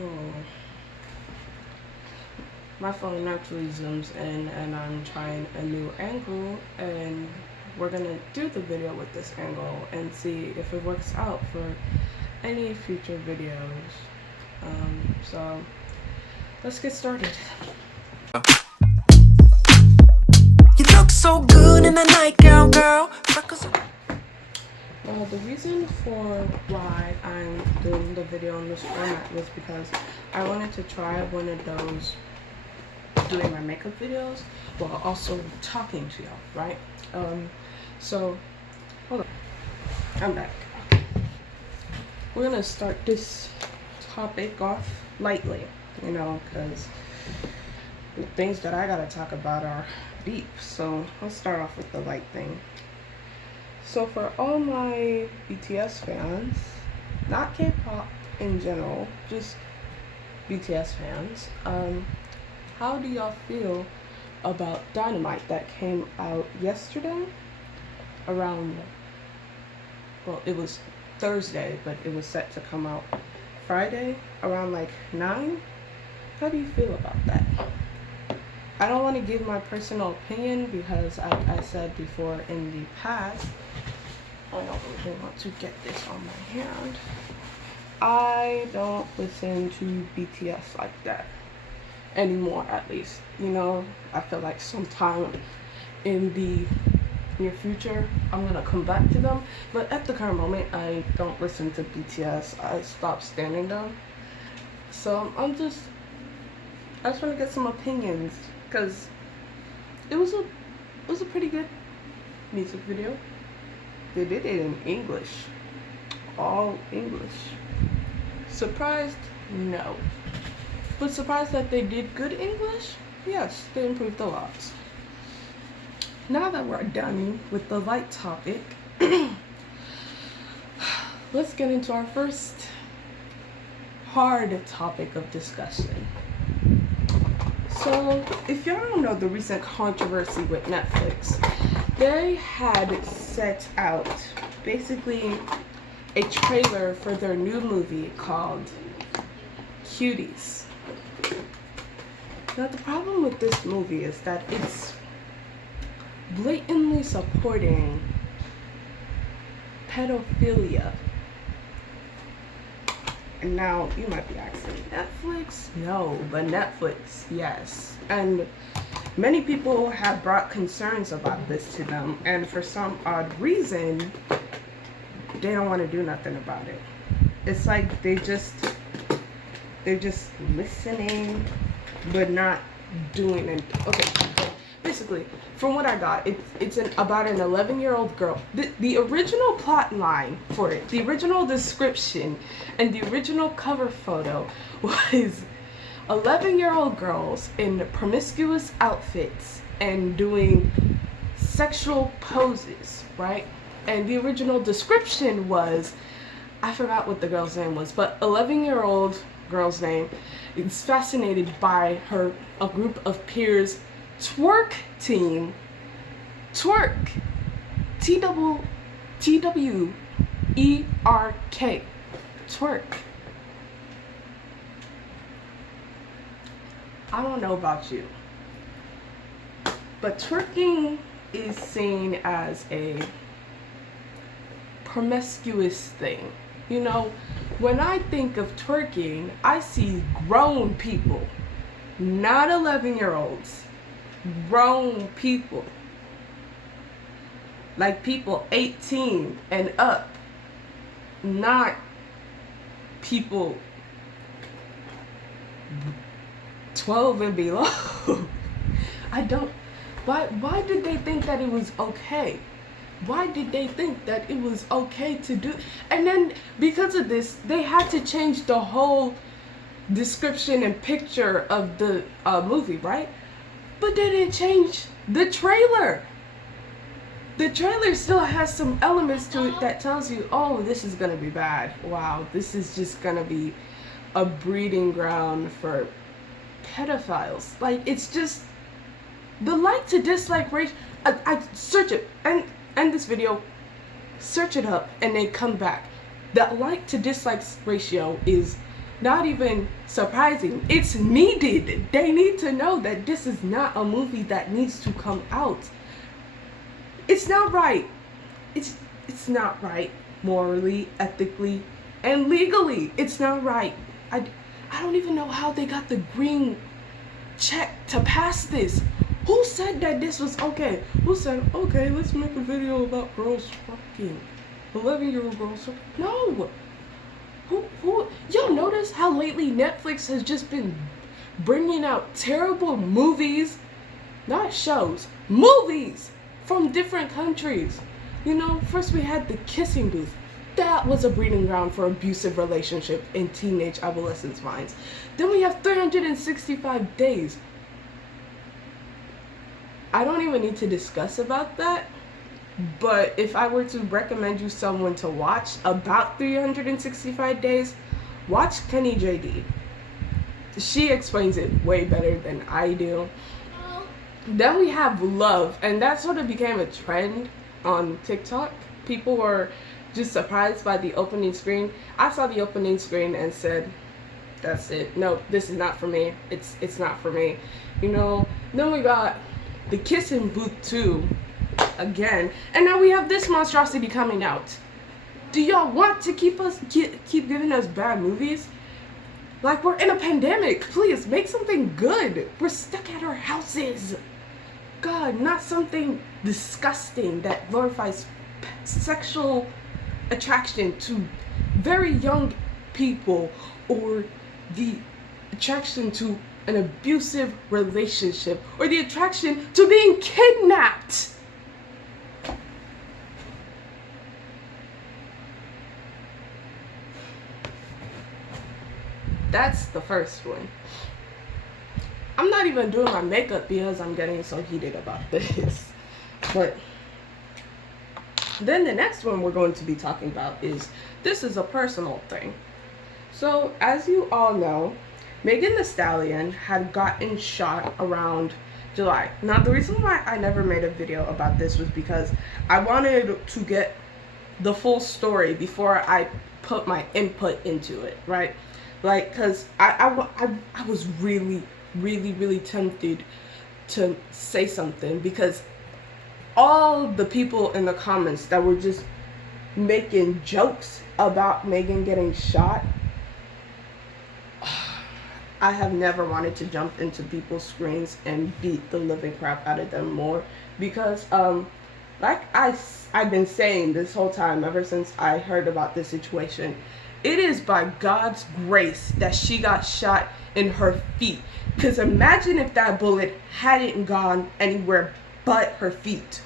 Oh, my phone naturally zooms in and I'm trying a new angle, and we're gonna do the video with this angle and see if it works out for any future videos. So let's get started. You look so good in the nightgown, girl. Well, the reason for why I'm doing the video on this format was because I wanted to try one of those doing my makeup videos while also talking to y'all, right? So, hold on. I'm back. We're gonna start this topic off lightly, you know, because the things that I gotta talk about are deep. So, let's start off with the light thing. So for all my BTS fans, not K-pop in general, just BTS fans, how do y'all feel about Dynamite that came out yesterday around, well, it was Thursday, but it was set to come out Friday around like 9? How do you feel about that? I don't want to give my personal opinion because I said before in the past, I don't really want to get this on my hand. I don't listen to BTS like that anymore, at least. You know, I feel like sometime in the near future I'm gonna come back to them, but at the current moment I don't listen to BTS. I stopped standing them. So I just want to get some opinions because it was a pretty good music video. They did it in English, all English. Surprised? No. But surprised that they did good English? Yes, they improved a lot. Now that we're done with the light topic, let's get into our first hard topic of discussion. So, if y'all don't know the recent controversy with Netflix, they had set out basically a trailer for their new movie called Cuties. Now, the problem with this movie is that it's blatantly supporting pedophilia. And now you might be asking, Netflix? No, but Netflix, yes. And many people have brought concerns about this to them, and for some odd reason, they don't want to do nothing about it. It's like they're just listening, but not doing it. Okay, basically, from what I got, it's about an 11-year-old girl. The original plot line for it, the original description, and the original cover photo was 11-year-old girls in promiscuous outfits and doing sexual poses, right? And the original description was, I forgot what the girl's name was, but 11-year-old girl's name is fascinated by a group of peers twerk team. Twerk. Twerk. Twerk. I don't know about you, but twerking is seen as a promiscuous thing. You know, when I think of twerking, I see grown people, not 11-year-olds. Grown people, like people 18 and up, not people 12 and below. Why did they think that it was okay? Why did they think that it was okay to do? And then because of this, they had to change the whole description and picture of the movie, right? But they didn't change the trailer. The trailer still has some elements to it that tells you, oh, this is gonna be bad. Wow, this is just gonna be a breeding ground for pedophiles. Like, it's just the like to dislike ratio. I search it and end this video, search it up, and then come back. The like to dislikes ratio is not even surprising. It's needed. They need to know that this is not a movie that needs to come out. It's not right. It's not right morally, ethically, and legally. It's not right. I don't even know how they got the green check to pass this. Who said that this was okay? Who said, okay, let's make a video about girls fucking 11-year-old girls? No. Who? Y'all notice how lately Netflix has just been bringing out terrible movies, not shows, movies from different countries. You know, first we had The Kissing Booth. That was a breeding ground for abusive relationship in teenage adolescents' minds. Then we have 365 Days. I don't even need to discuss about that. But if I were to recommend you someone to watch about 365 Days, watch Kenny JD. She explains it way better than I do. Then we have Love, and that sort of became a trend on TikTok. People were just surprised by the opening screen. I saw the opening screen and said, that's it. No, this is not for me. It's not for me. You know, then we got The Kissing Booth 2 again, and now we have this monstrosity coming out. Do y'all want to keep giving us bad movies? Like, we're in a pandemic. Please make something good. We're stuck at our houses. God, not something disgusting that glorifies sexual attraction to very young people, or the attraction to an abusive relationship, or the attraction to being kidnapped. That's the first one. I'm not even doing my makeup because I'm getting so heated about this. But then the next one we're going to be talking about is, this is a personal thing. So, as you all know, Megan Thee Stallion had gotten shot around July. Now, the reason why I never made a video about this was because I wanted to get the full story before I put my input into it, right? Like, because I was really tempted to say something, because all the people in the comments that were just making jokes about Megan getting shot, I have never wanted to jump into people's screens and beat the living crap out of them more, because like I've been saying this whole time, ever since I heard about this situation, it is by God's grace that she got shot in her feet. Because imagine if that bullet hadn't gone anywhere but her feet.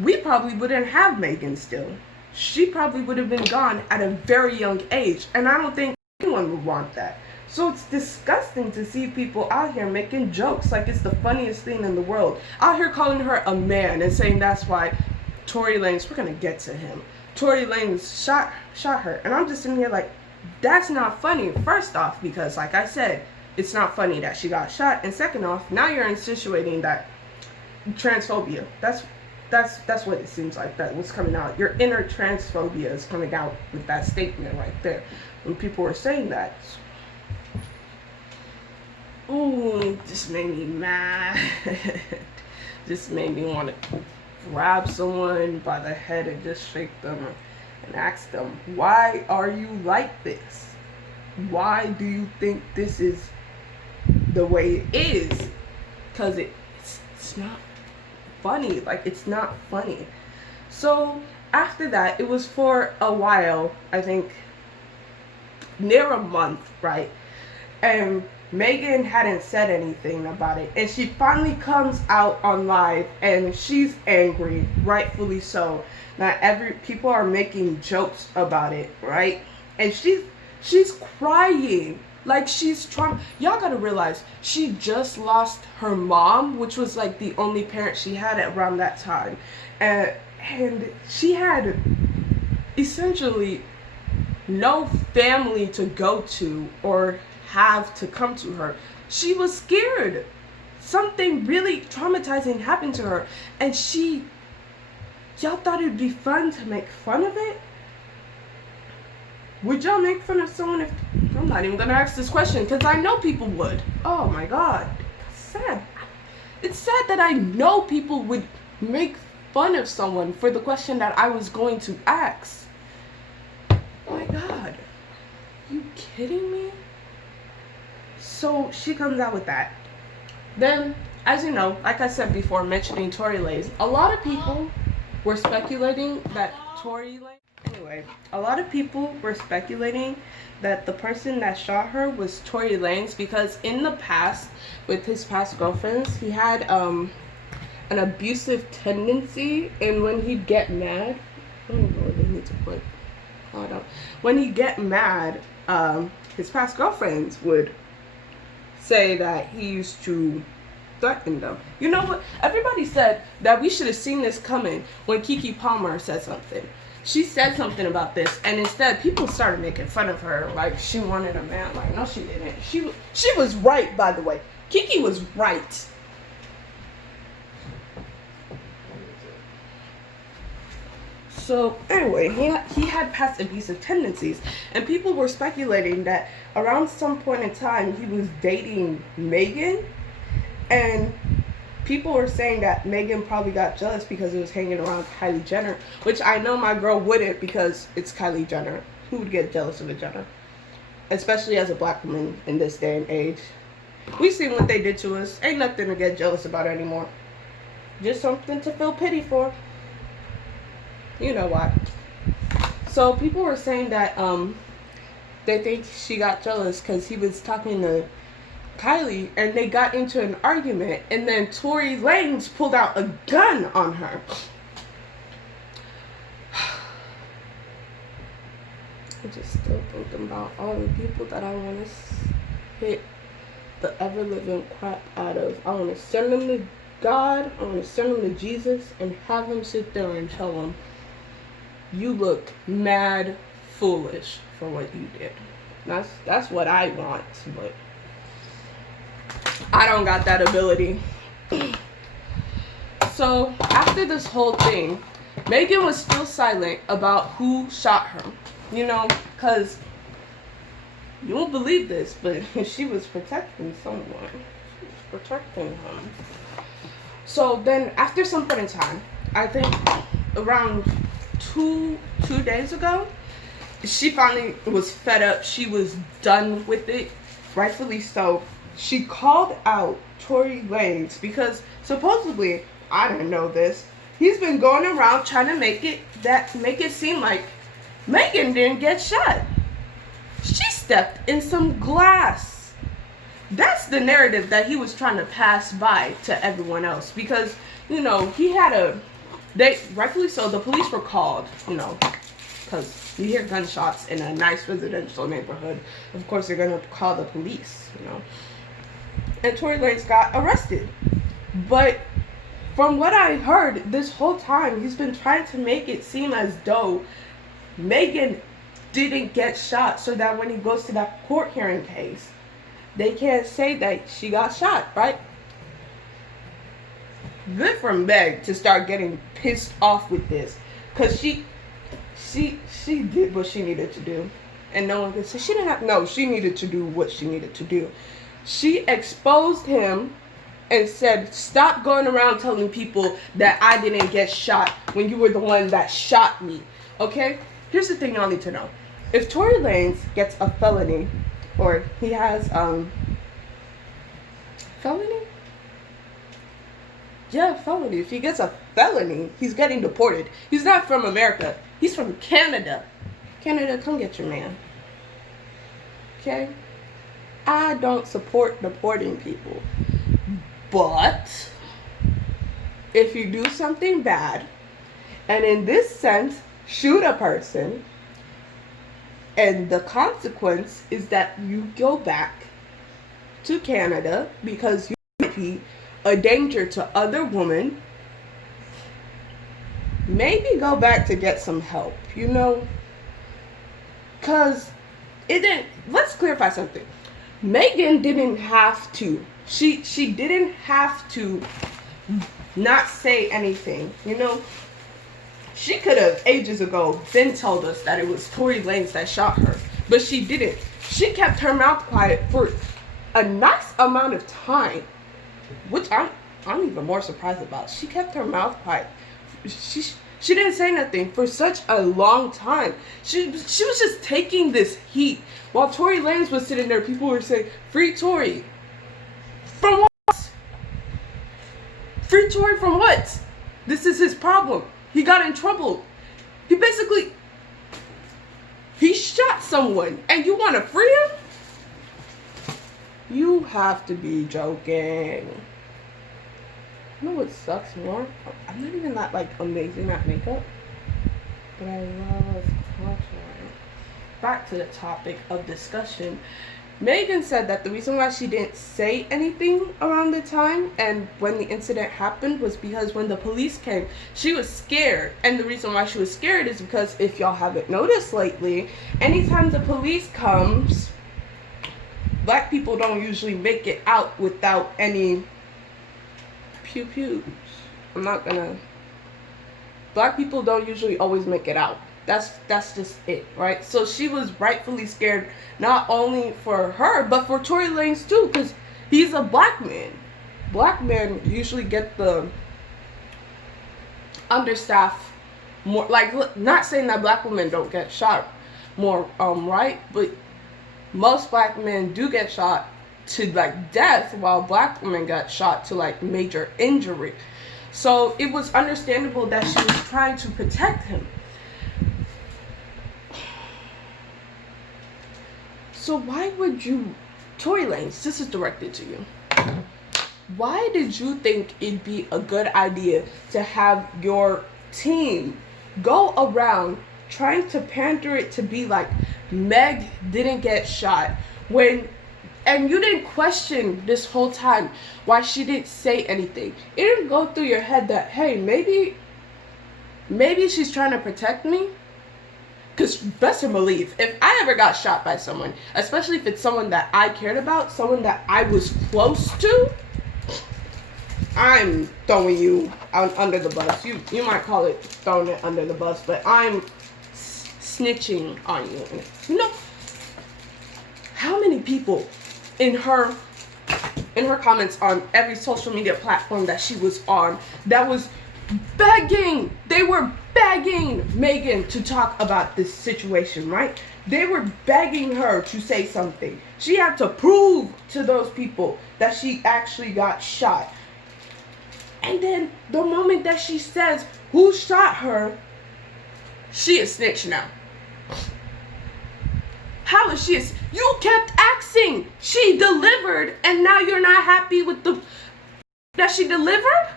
We probably wouldn't have Megan still. She probably would have been gone at a very young age. And I don't think anyone would want that. So it's disgusting to see people out here making jokes like it's the funniest thing in the world. Out here calling her a man and saying that's why Tory Lanez, we're going to get to him. Tory Lanez shot her. And I'm just sitting here like, that's not funny. First off, because like I said, it's not funny that she got shot. And second off, now you're insinuating that transphobia. That's what it seems like that was coming out. Your inner transphobia is coming out with that statement right there. When people were saying that. Ooh, just made me mad. Just made me want to grab someone by the head and just shake them and ask them, why are you like this? Why do you think this is the way it is? Because it's not funny. Like, it's not funny. So after that, it was for a while, I think near a month, right? And Megan hadn't said anything about it, and she finally comes out on live and she's angry, rightfully so. Now people are making jokes about it, right? And she's crying like she's trying. Y'all gotta realize, she just lost her mom, which was like the only parent she had around that time, and she had essentially no family to go to or have to come to her. She was scared. Something really traumatizing happened to her, and y'all thought it'd be fun to make fun of it? Would y'all make fun of someone if I'm not even gonna ask this question because I know people would. Oh my god. That's sad. It's sad that I know people would make fun of someone for the question that I was going to ask. Oh my god. You kidding me? So she comes out with that. Then, as you know, like I said before, mentioning Tory Lanez, a lot of people were speculating that a lot of people were speculating that the person that shot her was Tory Lanez because in the past, with his past girlfriends, he had an abusive tendency, and when he'd get mad, I don't know what they need to put. Hold on. When he'd get mad, his past girlfriends would say that he used to threaten them. You know what? Everybody said that we should have seen this coming when Keke Palmer said something. She said something about this, and instead people started making fun of her, like she wanted a man. Like, no, she didn't. She was right, by the way. Keke was right. So anyway, he had past abusive tendencies, and people were speculating that around some point in time he was dating Megan, and people were saying that Megan probably got jealous because he was hanging around Kylie Jenner, which I know my girl wouldn't because it's Kylie Jenner. Who would get jealous of a Jenner? Especially as a black woman in this day and age. We've seen what they did to us. Ain't nothing to get jealous about anymore. Just something to feel pity for. You know why. So people were saying that they think she got jealous because he was talking to Kylie and they got into an argument, and then Tory Lanez pulled out a gun on her. I'm just still thinking about all the people that I want to hit the ever-living crap out of. I want to send them to God, I want to send them to Jesus, and have him sit there and tell him, you look mad foolish for what you did. That's what I want, but I don't got that ability. So after this whole thing, Megan was still silent about who shot her. You know, because you won't believe this, but she was protecting someone. She was protecting him. So then after some point in time, I think around two days ago, she finally was fed up. She was done with it, rightfully so. She called out Tory Lanez because supposedly, I didn't know this, he's been going around trying to make it seem like Megan didn't get shot. She stepped in some glass. That's the narrative that he was trying to pass by to everyone else because, you know, rightfully so, the police were called, you know, because you hear gunshots in a nice residential neighborhood. Of course, they're going to call the police, you know. And Tory Lanez got arrested. But from what I heard, this whole time, he's been trying to make it seem as though Megan didn't get shot so that when he goes to that court hearing case, they can't say that she got shot, right? Good for Meg to start getting pissed off with this, because she did what she needed to do, and no one could say she didn't have. No, she needed to do what she needed to do. She exposed him and said, stop going around telling people that I didn't get shot when you were the one that shot me. Okay? Here's the thing y'all need to know. If Tory Lanez gets a felony, or he has felony? Yeah, felony. If he gets a felony, he's getting deported. He's not from America. He's from Canada. Canada, come get your man. Okay? I don't support deporting people. But if you do something bad, and in this sense, shoot a person, and the consequence is that you go back to Canada because you might be a danger to other women, maybe go back to get some help, you know? Because let's clarify something. Megan didn't have to. She didn't have to not say anything, you know? She could have ages ago then told us that it was Tory Lanez that shot her, but she didn't. she kept her mouth quiet for a nice amount of time, which I'm even more surprised about. She kept her mouth quiet. She didn't say nothing for such a long time. She was just taking this heat. While Tory Lanez was sitting there, people were saying, "Free Tory." From what? Free Tory from what? This is his problem. He got in trouble. He shot someone, and you want to free him? You have to be joking. You know what sucks more? I'm not even that amazing at makeup, but I love contouring. Back to the topic of discussion. Megan said that the reason why she didn't say anything around the time and when the incident happened was because when the police came, she was scared. And the reason why she was scared is because, if y'all haven't noticed lately, anytime the police comes, black people don't usually make it out without any pew-pews. Black people don't usually always make it out. That's just it, right? So she was rightfully scared, not only for her, but for Tory Lanez too, because he's a black man. Black men usually get the understaffed more, not saying that black women don't get shot more, right? But most black men do get shot to death, while black women got shot to major injury. So it was understandable that she was trying to protect him. So why would you, Tory Lanez, this is directed to you. Why did you think it'd be a good idea to have your team go around trying to pander it to be like Meg didn't get shot and you didn't question this whole time why she didn't say anything? It didn't go through your head that, hey, maybe she's trying to protect me? Because best to believe, if I ever got shot by someone, especially if it's someone that I cared about, someone that I was close to, I'm throwing you under the bus. You might call it throwing it under the bus, but I'm snitching on you. You know, how many people in her comments on every social media platform that she was on that was begging, they were begging Megan to talk about this situation, right? They were begging her to say something. She had to prove to those people that she actually got shot. And then the moment that she says who shot her, she is snitch now. How is she? You kept asking. She delivered, and now you're not happy with that she delivered?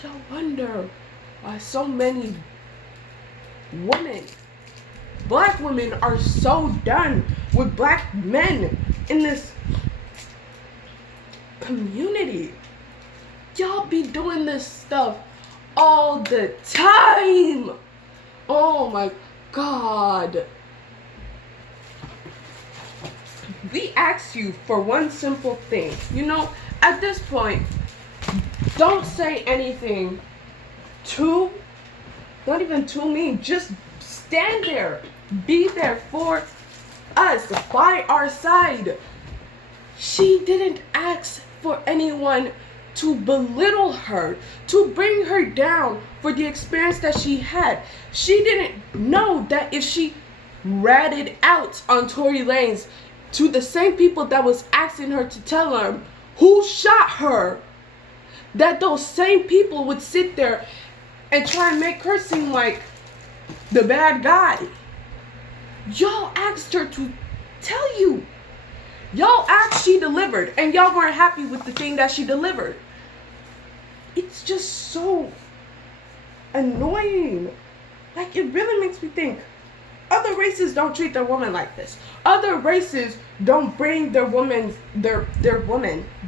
So wonder why so many women, black women, are so done with black men in this community. Y'all be doing this stuff all the time. Oh my God. We ask you for one simple thing. You know, at this point, don't say anything not even to me. Just stand there. Be there for us, by our side. She didn't ask for anyone to belittle her, to bring her down for the experience that she had. She didn't know that if she ratted out on Tory Lanez to the same people that was asking her to tell her who shot her, that those same people would sit there and try and make her seem like the bad guy. Y'all asked her to tell you. Y'all asked, she delivered, and y'all weren't happy with the thing that she delivered. It's just so annoying. Like, it really makes me think, other races don't treat their woman like this. Other races don't bring their woman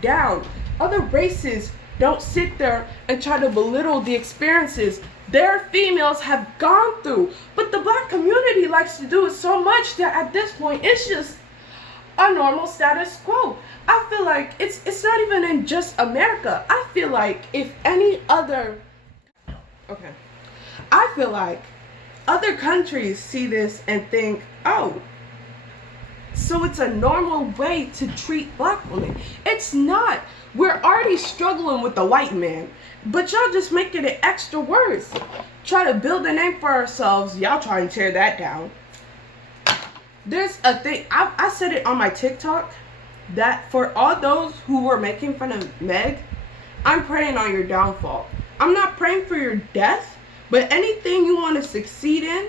down. Other races don't sit there and try to belittle the experiences their females have gone through. But the black community likes to do it so much that at this point, it's just a normal status quo. I feel like it's not even in just America. I feel like if any other, I feel like other countries see this and think, oh, so it's a normal way to treat black women. It's not. We're already struggling with the white man, but y'all just making it extra worse. Try to build a name for ourselves. Y'all try and tear that down. There's a thing, I said it on my TikTok, that for all those who were making fun of Meg, I'm praying on your downfall. I'm not praying for your death, but anything you want to succeed in,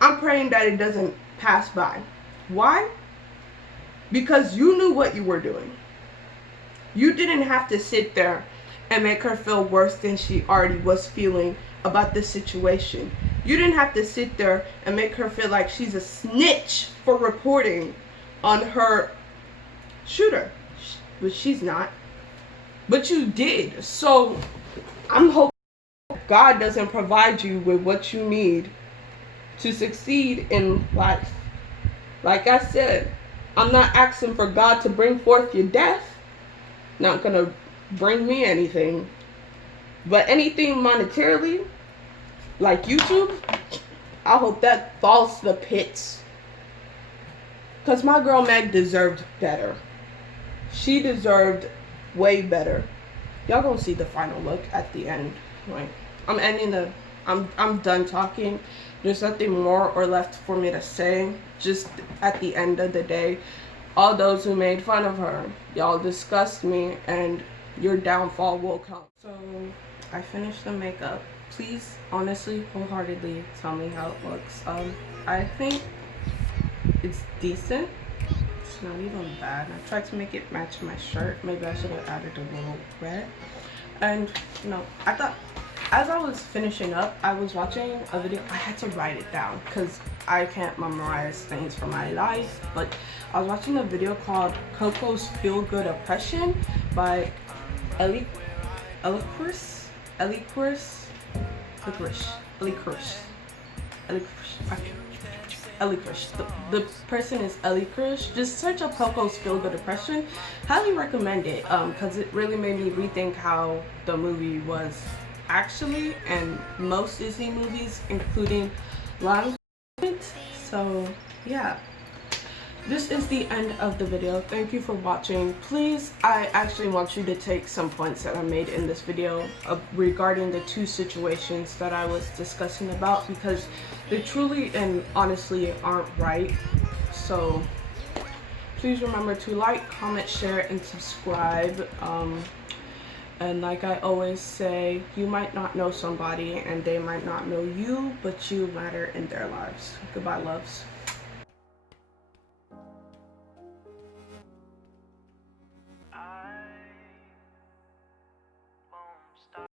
I'm praying that it doesn't pass by. Why? Because you knew what you were doing. You didn't have to sit there and make her feel worse than she already was feeling about this situation. You didn't have to sit there and make her feel like she's a snitch for reporting on her shooter. But she's not. But you did. So I'm hoping God doesn't provide you with what you need to succeed in life. Like I said, I'm not asking for God to bring forth your death. Not gonna bring me anything. But anything monetarily, like YouTube, I hope that falls to the pits. Because my girl Meg deserved better. She deserved way better. Y'all gonna see the final look at the end. Like, I'm done talking. There's nothing more or left for me to say. Just at the end of the day, all those who made fun of her, y'all disgust me, and your downfall will come. So I finished the makeup. Please, honestly, wholeheartedly tell me how it looks. I think it's decent. It's not even bad. I tried to make it match my shirt. Maybe I should have added a little red. And I thought, as I was finishing up, I was watching a video. I had to write it down because I can't memorize things for my life. But I was watching a video called Coco's Feel Good Oppression by Ellie Krish. The person is Ellie Krish. Just search up Coco's Feel Good Oppression. Highly recommend it because it really made me rethink how the movie was actually, and most Disney movies, including Lanez. So yeah, this is the end of the video. Thank you for watching. Please, I actually want you to take some points that I made in this video regarding the two situations that I was discussing about, because they truly and honestly aren't right. So please remember to like, comment, share, and subscribe. And like I always say, you might not know somebody and they might not know you, but you matter in their lives. Goodbye, loves.